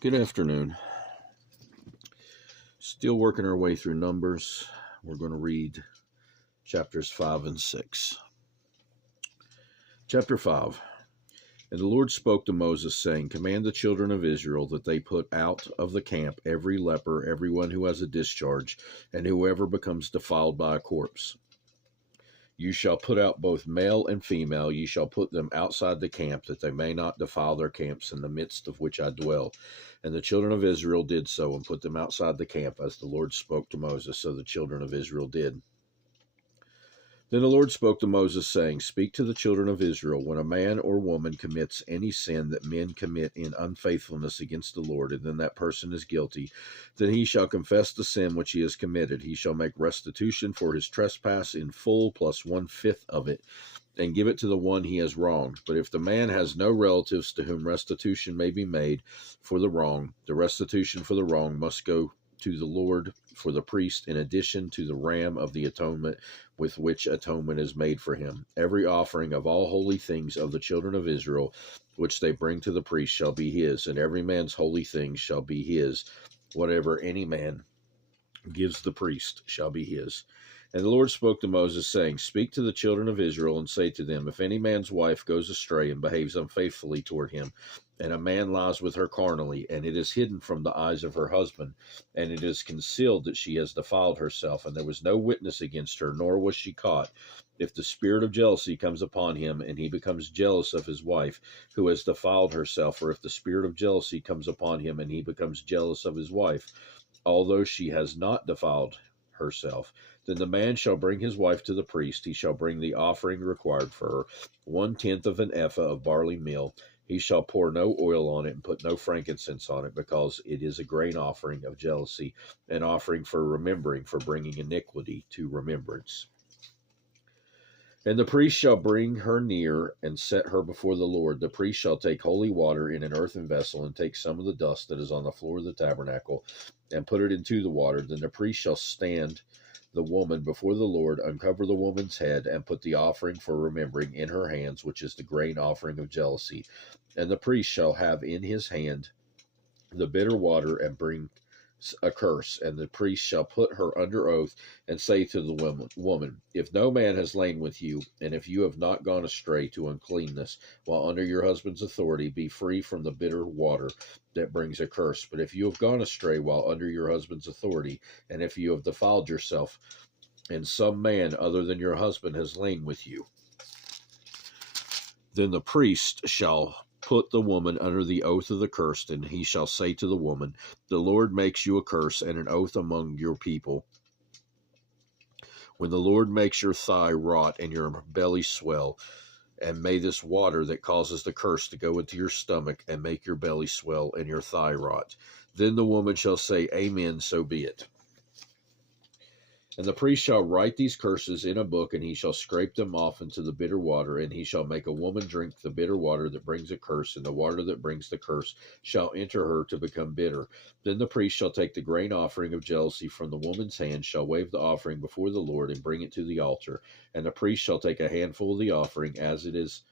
Good afternoon. Still working our way through Numbers. We're going to read chapters 5 and 6. Chapter 5. And the Lord spoke to Moses, saying, Command the children of Israel that they put out of the camp every leper, everyone who has a discharge, and whoever becomes defiled by a corpse. You shall put out both male and female. You shall put them outside the camp, that they may not defile their camps in the midst of which I dwell. And the children of Israel did so, and put them outside the camp, as the Lord spoke to Moses. So the children of Israel did. Then the Lord spoke to Moses, saying, Speak to the children of Israel, when a man or woman commits any sin that men commit in unfaithfulness against the Lord, and then that person is guilty, then he shall confess the sin which he has committed. He shall make restitution for his trespass in full, plus 1/5 of it, and give it to the one he has wronged. But if the man has no relatives to whom restitution may be made for the wrong, the restitution for the wrong must go to the Lord for the priest, in addition to the ram of the atonement, with which atonement is made for him. Every offering of all holy things of the children of Israel, which they bring to the priest, shall be his, and every man's holy things shall be his. Whatever any man gives the priest shall be his. And the Lord spoke to Moses, saying, Speak to the children of Israel, and say to them, If any man's wife goes astray and behaves unfaithfully toward him, and a man lies with her carnally, and it is hidden from the eyes of her husband, and it is concealed that she has defiled herself, and there was no witness against her, nor was she caught, if the spirit of jealousy comes upon him, and he becomes jealous of his wife, who has defiled herself, or if the spirit of jealousy comes upon him, and he becomes jealous of his wife, although she has not defiled herself, then the man shall bring his wife to the priest. He shall bring the offering required for her, 1/10 of an ephah of barley meal. He shall pour no oil on it and put no frankincense on it, because it is a grain offering of jealousy, an offering for remembering, for bringing iniquity to remembrance. And the priest shall bring her near and set her before the Lord. The priest shall take holy water in an earthen vessel, and take some of the dust that is on the floor of the tabernacle, and put it into the water. Then the priest shall stand the woman before the Lord, uncover the woman's head, and put the offering for remembering in her hands, which is the grain offering of jealousy. And the priest shall have in his hand the bitter water, and bring a curse. And the priest shall put her under oath, and say to the woman, If no man has lain with you, and if you have not gone astray to uncleanness while under your husband's authority, be free from the bitter water that brings a curse. But if you have gone astray while under your husband's authority, and if you have defiled yourself, and some man other than your husband has lain with you, then the priest shall put the woman under the oath of the cursed, and he shall say to the woman, The Lord makes you a curse and an oath among your people. When the Lord makes your thigh rot and your belly swell, and may this water that causes the curse to go into your stomach, and make your belly swell and your thigh rot. Then the woman shall say, Amen, so be it. And the priest shall write these curses in a book, and he shall scrape them off into the bitter water, and he shall make a woman drink the bitter water that brings a curse, and the water that brings the curse shall enter her to become bitter. Then the priest shall take the grain offering of jealousy from the woman's hand, shall wave the offering before the Lord, and bring it to the altar. And the priest shall take a handful of the offering, as it is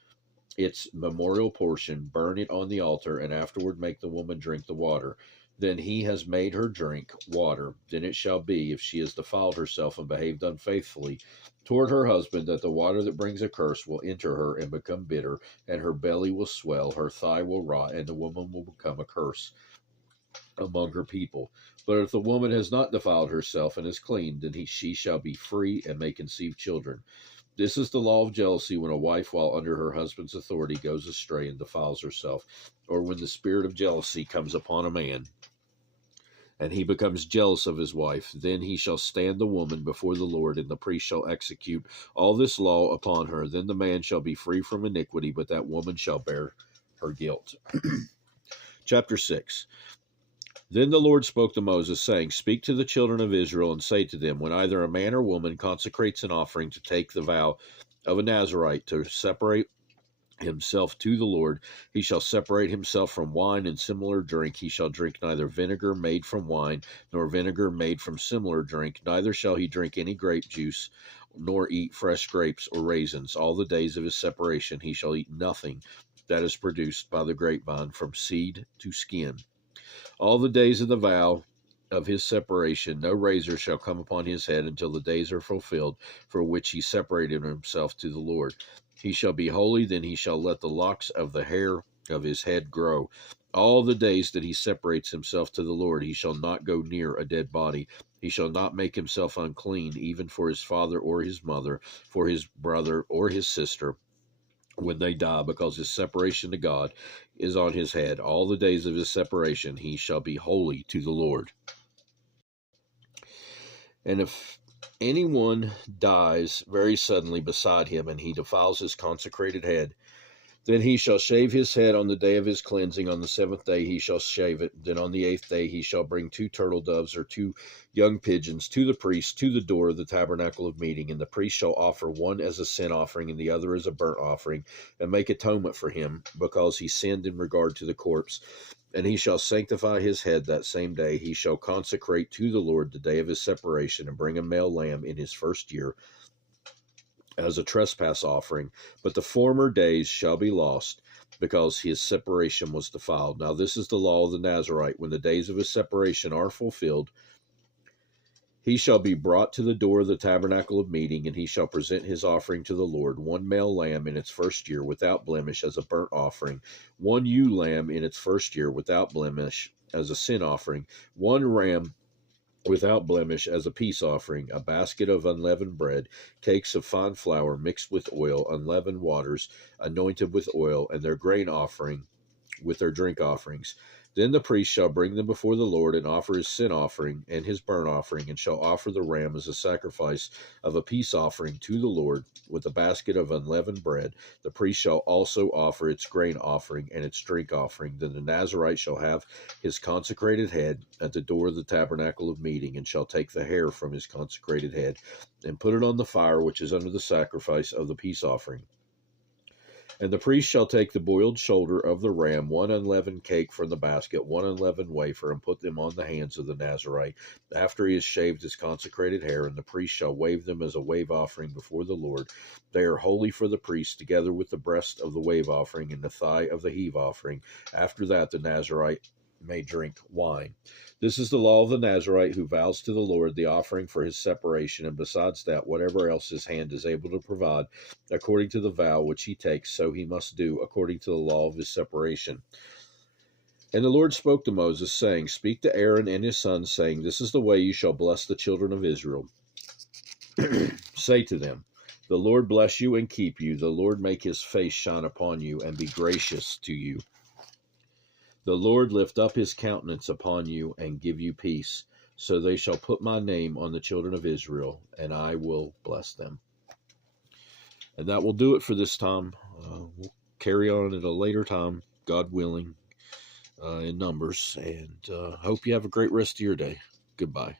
its memorial portion, burn it on the altar, and afterward make the woman drink the water. Then he has made her drink water. Then it shall be, if she has defiled herself and behaved unfaithfully toward her husband, that the water that brings a curse will enter her and become bitter, and her belly will swell, her thigh will rot, and the woman will become a curse among her people. But if the woman has not defiled herself and is clean, then she shall be free and may conceive children. This is the law of jealousy, when a wife, while under her husband's authority, goes astray and defiles herself, or when the spirit of jealousy comes upon a man, and he becomes jealous of his wife. Then he shall stand the woman before the Lord, and the priest shall execute all this law upon her. Then the man shall be free from iniquity, but that woman shall bear her guilt. Chapter 6. Then the Lord spoke to Moses, saying, Speak to the children of Israel, and say to them, When either a man or woman consecrates an offering to take the vow of a Nazarite, to separate himself to the Lord, he shall separate himself from wine and similar drink. He shall drink neither vinegar made from wine, nor vinegar made from similar drink, neither shall he drink any grape juice, nor eat fresh grapes or raisins. All the days of his separation he shall eat nothing that is produced by the grapevine, from seed to skin. All the days of the vow of his separation, no razor shall come upon his head until the days are fulfilled for which he separated himself to the Lord. He shall be holy, then he shall let the locks of the hair of his head grow. All the days that he separates himself to the Lord, he shall not go near a dead body. He shall not make himself unclean, even for his father or his mother, for his brother or his sister, when they die, because his separation to God is on his head. All the days of his separation he shall be holy to the Lord. And if anyone dies very suddenly beside him, and he defiles his consecrated head, then he shall shave his head on the day of his cleansing. On the 7th day he shall shave it. Then on the 8th day he shall bring 2 turtle doves or 2 young pigeons to the priest to the door of the tabernacle of meeting. And the priest shall offer one as a sin offering and the other as a burnt offering, and make atonement for him, because he sinned in regard to the corpse. And he shall sanctify his head that same day. He shall consecrate to the Lord the day of his separation, and bring a male lamb in his first year as a trespass offering, but the former days shall be lost, because his separation was defiled. Now this is the law of the Nazarite. When the days of his separation are fulfilled, he shall be brought to the door of the tabernacle of meeting, and he shall present his offering to the Lord, 1 male lamb in its first year without blemish as a burnt offering, 1 ewe lamb in its first year without blemish as a sin offering, 1 ram without blemish as a peace offering, a basket of unleavened bread, cakes of fine flour mixed with oil, unleavened waters anointed with oil, and their grain offering with their drink offerings. Then the priest shall bring them before the Lord, and offer his sin offering and his burnt offering, and shall offer the ram as a sacrifice of a peace offering to the Lord, with a basket of unleavened bread. The priest shall also offer its grain offering and its drink offering. Then the Nazarite shall have his consecrated head at the door of the tabernacle of meeting, and shall take the hair from his consecrated head, and put it on the fire which is under the sacrifice of the peace offering. And the priest shall take the boiled shoulder of the ram, 1 unleavened cake from the basket, 1 unleavened wafer, and put them on the hands of the Nazarite, after he has shaved his consecrated hair, and the priest shall wave them as a wave offering before the Lord. They are holy for the priest, together with the breast of the wave offering and the thigh of the heave offering. After that the Nazarite may drink wine. This is the law of the Nazarite who vows to the Lord the offering for his separation, and besides that, whatever else his hand is able to provide, according to the vow which he takes, so he must do, according to the law of his separation. And the Lord spoke to Moses, saying, Speak to Aaron and his sons, saying, This is the way you shall bless the children of Israel. Say to them, The Lord bless you and keep you. The Lord make his face shine upon you and be gracious to you. The Lord lift up his countenance upon you and give you peace. So they shall put my name on the children of Israel, and I will bless them. And that will do it for this time. We'll carry on at a later time, God willing, in Numbers. And hope you have a great rest of your day. Goodbye.